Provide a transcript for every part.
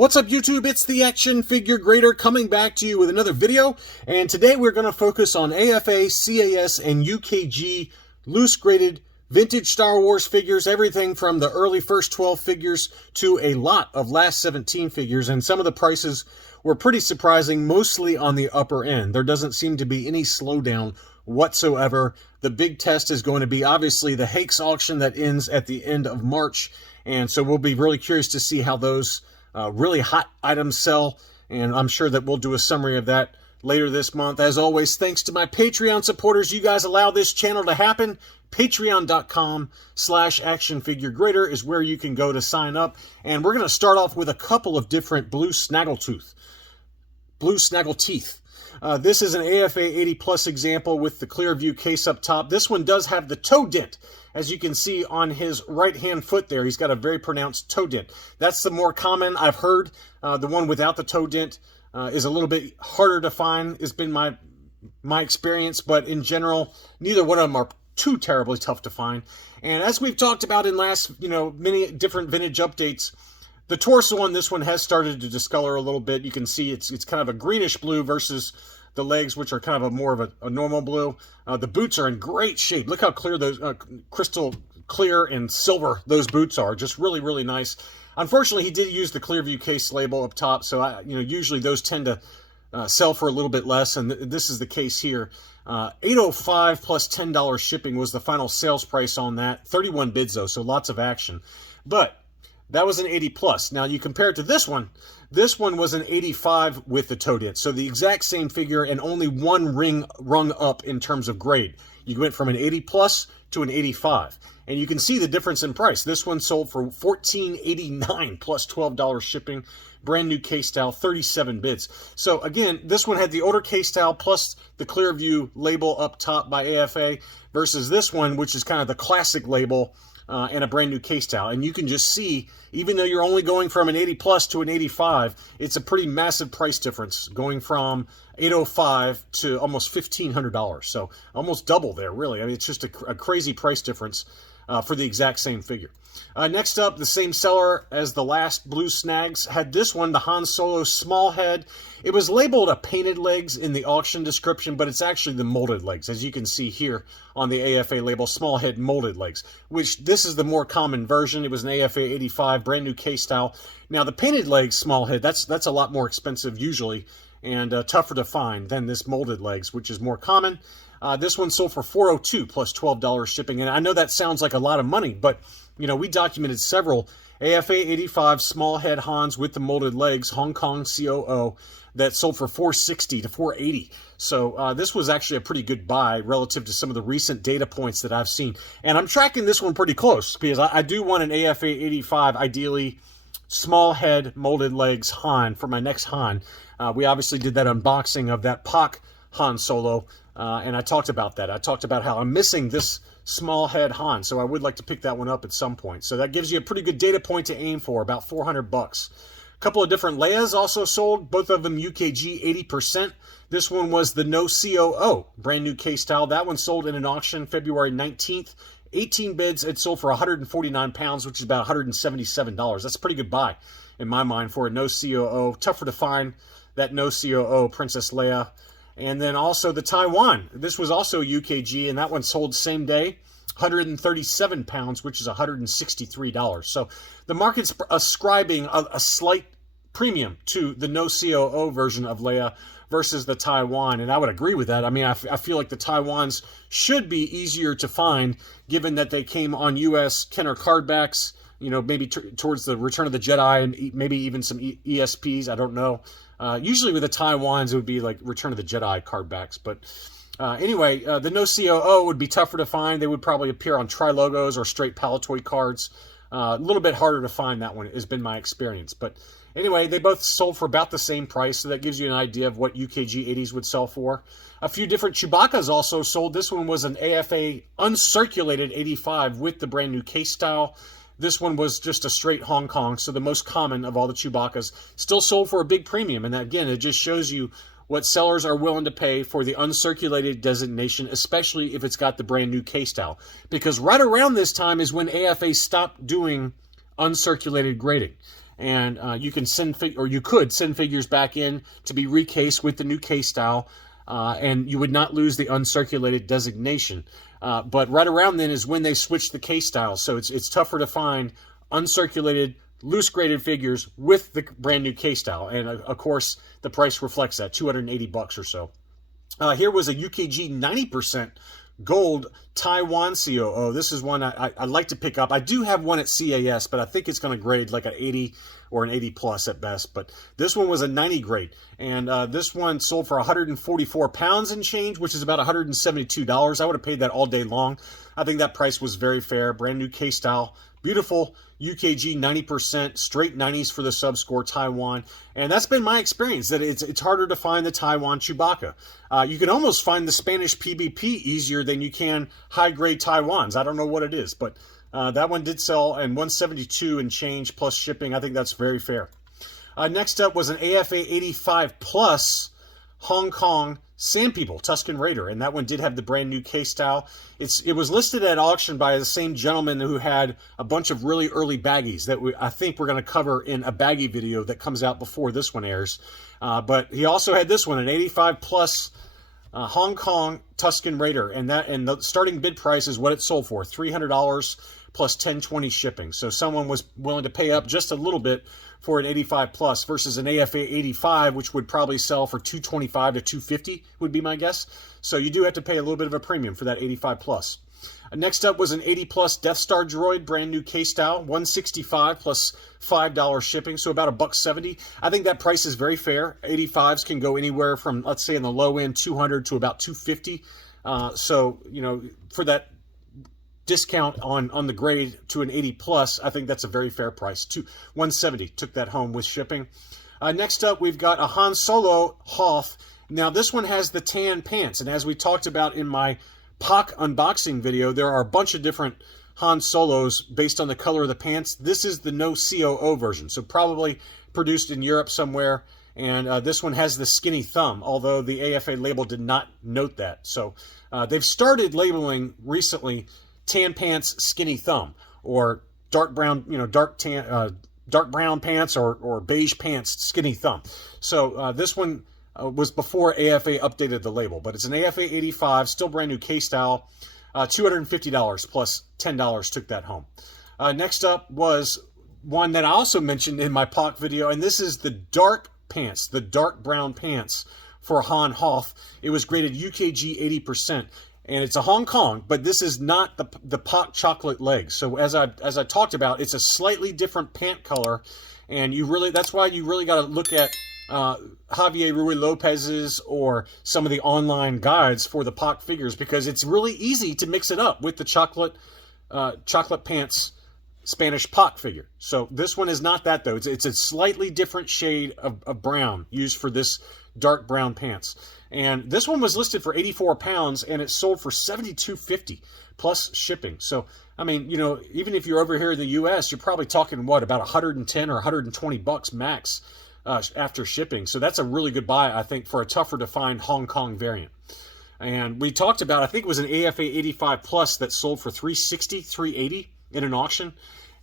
What's up YouTube? It's the Action Figure Grader coming back to you with another video, and today we're going to focus on AFA, CAS, and UKG loose graded vintage Star Wars figures, everything from the early first 12 figures to a lot of last 17 figures, and some of the prices were pretty surprising, mostly on the upper end. There doesn't seem to be any slowdown whatsoever. The big test is going to be obviously the Hakes auction that ends at the end of March, and so we'll be really curious to see how those really hot items sell, and I'm sure that we'll do a summary of that later this month. As always, thanks to my Patreon supporters. You guys allow this channel to happen. Patreon.com/actionfiguregrader is where you can go to sign up, and we're going to start off with a couple of different blue Snaggleteeth. This is an AFA 80 plus example with the clear view case up top. This one does have the toe dent. As you can see on his right-hand foot there, he's got a very pronounced toe dent. That's the more common I've heard. The one without the toe dent is a little bit harder to find, has been my experience, but in general, neither one of them are too terribly tough to find. And as we've talked about in last, many different vintage updates, the torso on this one has started to discolor a little bit. You can see it's kind of a greenish blue versus the legs, which are kind of more of a normal blue. The boots are in great shape. Look how clear those, crystal clear and silver those boots are. Just really, really nice. Unfortunately, he did use the Clearview case label up top, so usually those tend to sell for a little bit less, and this is the case here. $805 plus $10 shipping was the final sales price on that. 31 bids though, so lots of action. But that was an 80 plus. Now you compare it to this one. This one was an 85 with the toe dent. So the exact same figure and only one rung up in terms of grade. You went from an 80 plus to an 85. And you can see the difference in price. This one sold for $14.89 plus $12 shipping. Brand new case style, 37 bids. So again, this one had the older case style plus the Clearview label up top by AFA versus this one, which is kind of the classic label and a brand new case style. And you can just see, even though you're only going from an 80 plus to an 85, it's a pretty massive price difference going from $805 to almost $1,500. So almost double there, really. I mean, it's just a crazy price difference for the exact same figure. Next up, the same seller as the last blue snags had this one, the Han Solo small head. It was labeled a painted legs in the auction description, but it's actually the molded legs, as you can see here on the AFA label, small head molded legs, which this is the more common version. It was an AFA 85, brand new case style. Now the painted legs small head, that's a lot more expensive usually and tougher to find than this molded legs, which is more common. This one sold for $402 plus $12 shipping, and I know that sounds like a lot of money, but we documented several AFA 85 small head Hans with the molded legs, Hong Kong COO, that sold for $460 to $480. So this was actually a pretty good buy relative to some of the recent data points that I've seen. And I'm tracking this one pretty close because I do want an AFA 85, ideally small head molded legs Han for my next Han. We obviously did that unboxing of that POC Han Solo, and I talked about that. I talked about how I'm missing this small head Han, so I would like to pick that one up at some point. So that gives you a pretty good data point to aim for, about $400. A couple of different Leias also sold, both of them UKG 80%. This one was the No COO, brand new case style. That one sold in an auction February 19th. 18 bids, it sold for 149 pounds, which is about $177. That's a pretty good buy in my mind for a No COO. Tougher to find that No COO Princess Leia. And then also the Taiwan. This was also UKG, and that one sold same day, 137 pounds, which is $163. So the market's ascribing a slight premium to the No COO version of Leia versus the Taiwan, and I would agree with that. I mean, I feel like the Taiwans should be easier to find, given that they came on U.S. Kenner card backs, maybe towards the Return of the Jedi and maybe even some ESPs, I don't know. Usually with the Taiwans, it would be like Return of the Jedi card backs. But anyway, the No COO would be tougher to find. They would probably appear on tri-logos or straight Palatoy cards. A little bit harder to find, that one has been my experience. But anyway, they both sold for about the same price, so that gives you an idea of what UKG 80s would sell for. A few different Chewbaccas also sold. This one was an AFA uncirculated 85 with the brand new case style. This one was just a straight Hong Kong, so the most common of all the Chewbaccas. Still sold for a big premium, and that, again, it just shows you what sellers are willing to pay for the uncirculated designation, especially if it's got the brand new case style. Because right around this time is when AFA stopped doing uncirculated grading. and you can you could send figures back in to be recased with the new case style, and you would not lose the uncirculated designation. But right around then is when they switched the case style, so it's tougher to find uncirculated, loose graded figures with the brand new case style, and of course the price reflects that, $280 or so. Here was a UKG 90% gold Taiwan COO. This is one I like to pick up. I do have one at CAS, but I think it's going to grade like an 80 or an 80 plus at best. But this one was a 90 grade, and this one sold for 144 pounds and change, which is about $172. I would have paid that all day long. I think that price was very fair. Brand new case style, beautiful UKG 90%, straight 90s for the sub-score Taiwan. And that's been my experience, that it's harder to find the Taiwan Chewbacca. You can almost find the Spanish PBP easier than you can high-grade Taiwans. I don't know what it is, but that one did sell, and 172 and change plus shipping. I think that's very fair. Next up was an AFA 85 plus Hong Kong Sand People Tuscan Raider, and that one did have the brand new case style. It was listed at auction by the same gentleman who had a bunch of really early baggies that I think we're going to cover in a baggy video that comes out before this one airs. But he also had this one, an 85 plus Hong Kong Tuscan Raider, and the starting bid price is what it sold for, $300 plus $10.20 shipping. So someone was willing to pay up just a little bit for an 85 plus versus an AFA 85, which would probably sell for $225 to $250 would be my guess. So you do have to pay a little bit of a premium for that 85 plus. Next up was an 80 plus Death Star Droid, brand new case style, $165 plus $5 shipping, so about $170. I think that price is very fair. 85s can go anywhere from, let's say, in the low end, $200 to about $250. So, you know, for that discount on the grade to an 80 plus, I think that's a very fair price. $170 took that home with shipping. Next up, we've got a Han Solo Hoth. Now, this one has the tan pants, and as we talked about in my POC unboxing video, there are a bunch of different Han Solos based on the color of the pants. This is the no COO version, so probably produced in Europe somewhere, and this one has the skinny thumb, although the AFA label did not note that. So they've started labeling recently tan pants skinny thumb, or dark brown, dark brown pants, or beige pants skinny thumb. So this one was before AFA updated the label, but it's an AFA 85, still brand new case style, $250 plus $10 took that home. Next up was one that I also mentioned in my POC video, and this is the dark pants, the dark brown pants for Han Hoth. It was graded UKG 80%. And it's a Hong Kong, but this is not the POC chocolate legs. So as I talked about, it's a slightly different pant color, and that's why you really got to look at Javier Ruy Lopez's or some of the online guides for the POC figures, because it's really easy to mix it up with the chocolate pants Spanish POC figure. So this one is not that, though. It's a slightly different shade of brown used for this dark brown pants. And this one was listed for 84 pounds, and it sold for $72.50 plus shipping. So, I mean, even if you're over here in the U.S., you're probably talking, what, about $110 or $120 max after shipping. So that's a really good buy, I think, for a tougher to find Hong Kong variant. And we talked about, I think it was an AFA 85 plus that sold for $360, $380 in an auction.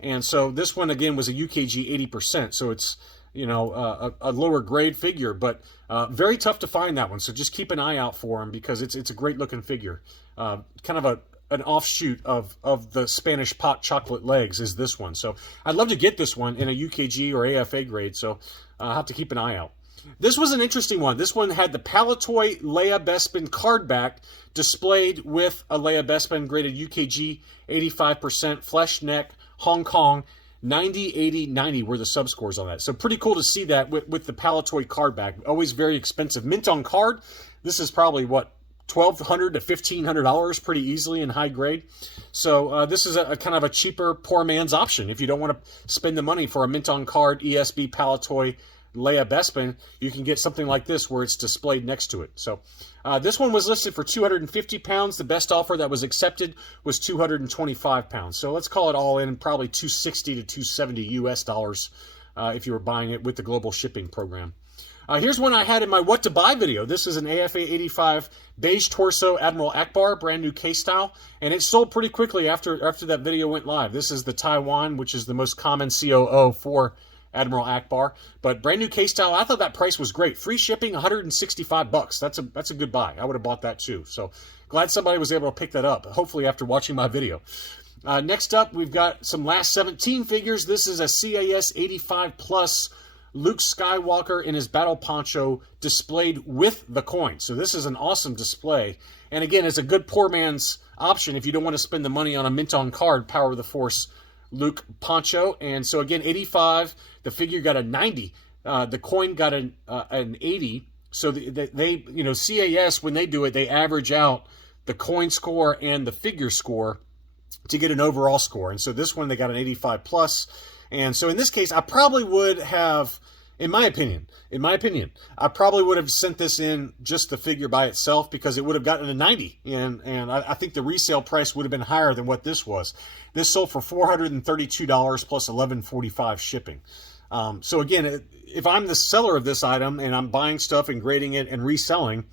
And so this one, again, was a UKG 80%. So it's, a lower grade figure, but very tough to find that one. So just keep an eye out for them, because it's a great looking figure. Kind of an offshoot of the Spanish POC chocolate legs is this one. So I'd love to get this one in a UKG or AFA grade. So I'll have to keep an eye out. This was an interesting one. This one had the Palatoy Leia Bespin card back displayed with a Leia Bespin graded UKG 85%, flesh neck, Hong Kong, 90, 80, 90 were the subscores on that. So pretty cool to see that with the Palatoy card back. Always very expensive. Mint on card, this is probably, what, $1,200 to $1,500 pretty easily in high grade. So this is a kind of a cheaper poor man's option. If you don't want to spend the money for a mint on card ESB Palatoy Leia Bespin, you can get something like this where it's displayed next to it. So this one was listed for 250 pounds. The best offer that was accepted was 225 pounds. So let's call it all in probably 260 to 270 US dollars if you were buying it with the global shipping program. Here's one I had in my what to buy video. This is an AFA 85 beige torso Admiral Ackbar, brand new case style, and it sold pretty quickly after that video went live. This is the Taiwan, which is the most common COO for Admiral Ackbar. But brand new case style, I thought that price was great. Free shipping, $165. That's a good buy. I would have bought that too. So glad somebody was able to pick that up, hopefully after watching my video. Next up, we've got some last 17 figures. This is a CAS 85 Plus Luke Skywalker in his battle poncho displayed with the coin. So this is an awesome display. And again, it's a good poor man's option if you don't want to spend the money on a mint on card Power of the Force Luke poncho. And so again, 85, the figure got a 90. The coin got an 80. So they, you know, CAS, when they do it, they average out the coin score and the figure score to get an overall score. And so this one, they got an 85 plus. And so in this case, I probably would have, in my opinion, I probably would have sent this in just the figure by itself, because it would have gotten a 90. And I think the resale price would have been higher than what this was. This sold for $432 plus $11.45 shipping. So again, if I'm the seller of this item and I'm buying stuff and grading it and reselling,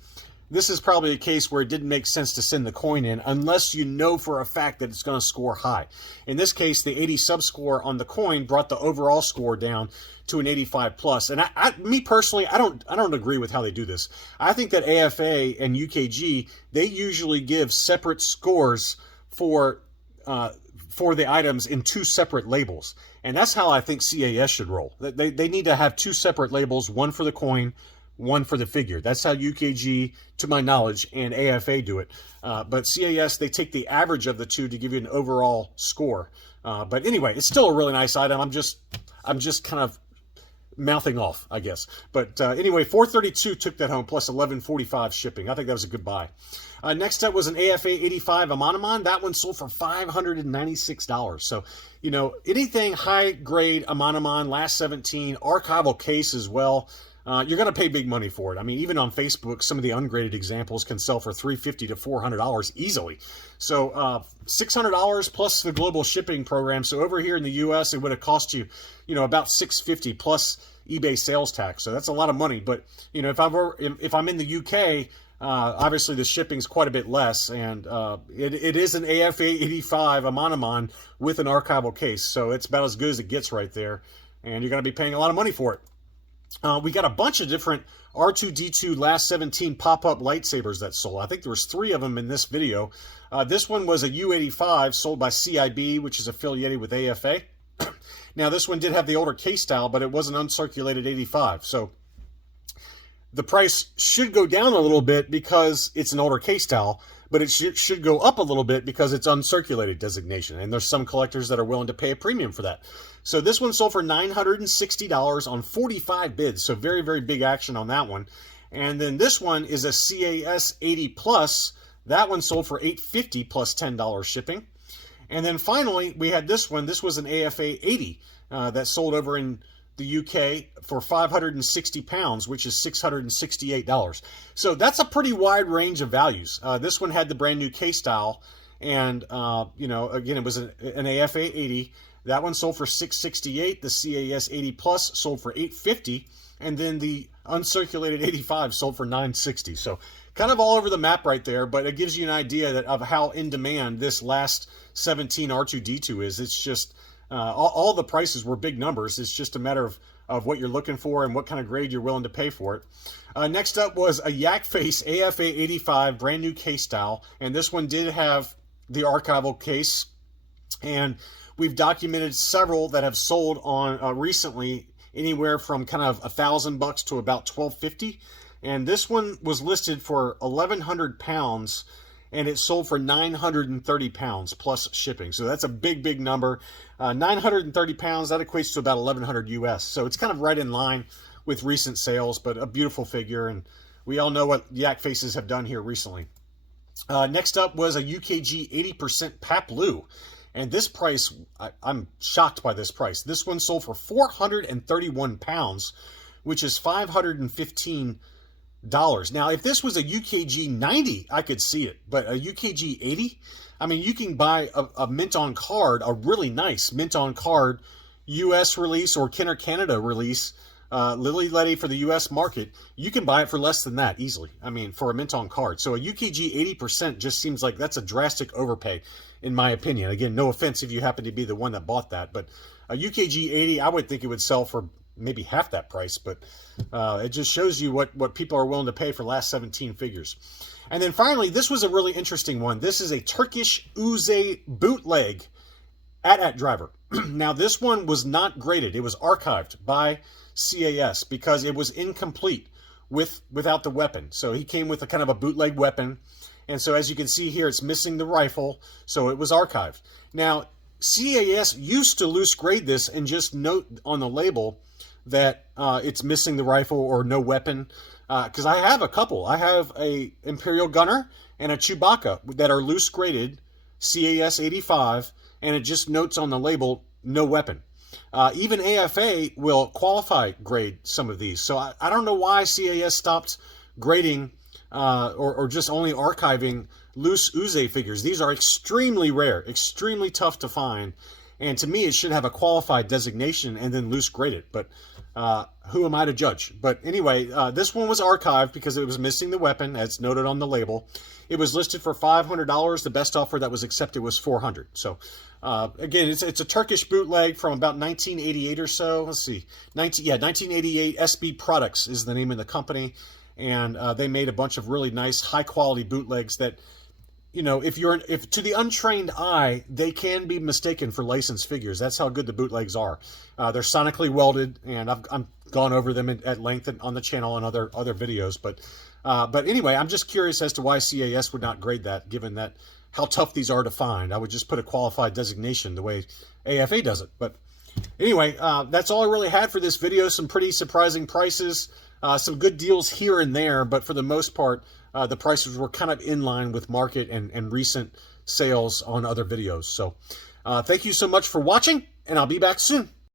this is probably a case where it didn't make sense to send the coin in unless you know for a fact that it's going to score high. In this case, the 80 sub-score on the coin brought the overall score down to an 85 plus. And me personally, I don't agree with how they do this. I think that AFA and UKG, they usually give separate scores for the items in two separate labels. And that's how I think CAS should roll. They need to have two separate labels, one for the coin, one for the figure. That's how UKG, to my knowledge, and AFA do it. But CAS, they take the average of the two to give you an overall score. But anyway, it's still a really nice item. I'm just kind of mouthing off, I guess. But anyway, $432 took that home, plus $11.45 shipping. I think that was a good buy. Next up was an AFA 85 Amonomon. That one sold for $596. So, you know, anything high grade Amonomon, last 17, archival case as well, you're going to pay big money for it. I mean, even on Facebook, some of the ungraded examples can sell for $350 to $400 easily. So $600 plus the global shipping program. So over here in the U.S., it would have cost you, you know, about $650 plus eBay sales tax. So that's a lot of money. But, you know, if I'm in the UK, obviously the shipping's quite a bit less. And it is an AFA 85 Amonomon with an archival case. So it's about as good as it gets right there. And you're going to be paying a lot of money for it. We got a bunch of different R2-D2 last 17 pop-up lightsabers that sold. I think there was 3 of them in this video. This one was a U85 sold by CIB, which is affiliated with AFA. Now, this one did have the older case style, but it was an uncirculated 85. So the price should go down a little bit because it's an older case style, but it should go up a little bit because it's uncirculated designation. And there's some collectors that are willing to pay a premium for that. So this one sold for $960 on 45 bids. So very, very big action on that one. And then this one is a CAS 80 Plus. That one sold for $850 plus $10 shipping. And then finally, we had this one. This was an AFA 80 that sold over in the UK for 560 pounds, which is $668. So that's a pretty wide range of values. This one had the brand new case style. And, you know, again, it was an AFA 80. That one sold for $668. The CAS 80 Plus sold for $850. And then the uncirculated 85 sold for $960. So kind of all over the map right there, but it gives you an idea of how in demand this last 17 R2-D2 is. It's just all the prices were big numbers. It's just a matter of what you're looking for and what kind of grade you're willing to pay for it. Next up was a Yak Face AFA 85 brand new case style, and this one did have the archival case, and we've documented several that have sold on recently, anywhere from kind of $1,000 to about $1,250. And this one was listed for 1,100 pounds, and it sold for 930 pounds plus shipping. So that's a big, big number. 930 pounds, that equates to about 1,100 US. So it's kind of right in line with recent sales, but a beautiful figure. And we all know what Yak Faces have done here recently. Next up was a UKG 80% Paploo. And this price, I'm shocked by this price. This one sold for 431 pounds, which is $515. Now, if this was a UKG 90, I could see it. But a UKG 80, I mean, you can buy a mint on card, a really nice mint on card US release or Kenner Canada release, Lily Letty for the US market. You can buy it for less than that easily. I mean, for a mint on card. So a UKG 80% just seems like that's a drastic overpay. in my opinion. Again, no offense if you happen to be the one that bought that, but a UKG 80, I would think it would sell for maybe half that price, but it just shows you what people are willing to pay for last 17 figures. And then finally, this was a really interesting one. This is a Turkish Uze bootleg AT-AT driver. Now, this one was not graded. It was archived by CAS because it was incomplete without the weapon. So he came with a kind of a bootleg weapon. And so as you can see here, it's missing the rifle. So it was archived. Now, CAS used to loose grade this and just note on the label that it's missing the rifle or no weapon. Because I have a couple. I have a Imperial Gunner and a Chewbacca that are loose graded CAS 85, and it just notes on the label, no weapon. Even AFA will qualify grade some of these. So I don't know why CAS stopped grading or just only archiving loose Uze figures. These are extremely rare, extremely tough to find. And to me, it should have a qualified designation and then loose grade it. But who am I to judge? But anyway, this one was archived because it was missing the weapon, as noted on the label. It was listed for $500. The best offer that was accepted was $400. So again, it's a Turkish bootleg from about 1988 or so. Let's see, 1988. SB Products is the name of the company, and they made a bunch of really nice, high-quality bootlegs that, you know, if to the untrained eye, they can be mistaken for licensed figures. That's how good the bootlegs are. They're sonically welded, and I've gone over them at length on the channel and other videos. But anyway, I'm just curious as to why CAS would not grade that, given that how tough these are to find. I would just put a qualified designation the way AFA does it. But anyway, that's all I really had for this video. Some pretty surprising prices, some good deals here and there, but for the most part, the prices were kind of in line with market and recent sales on other videos. So thank you so much for watching, and I'll be back soon.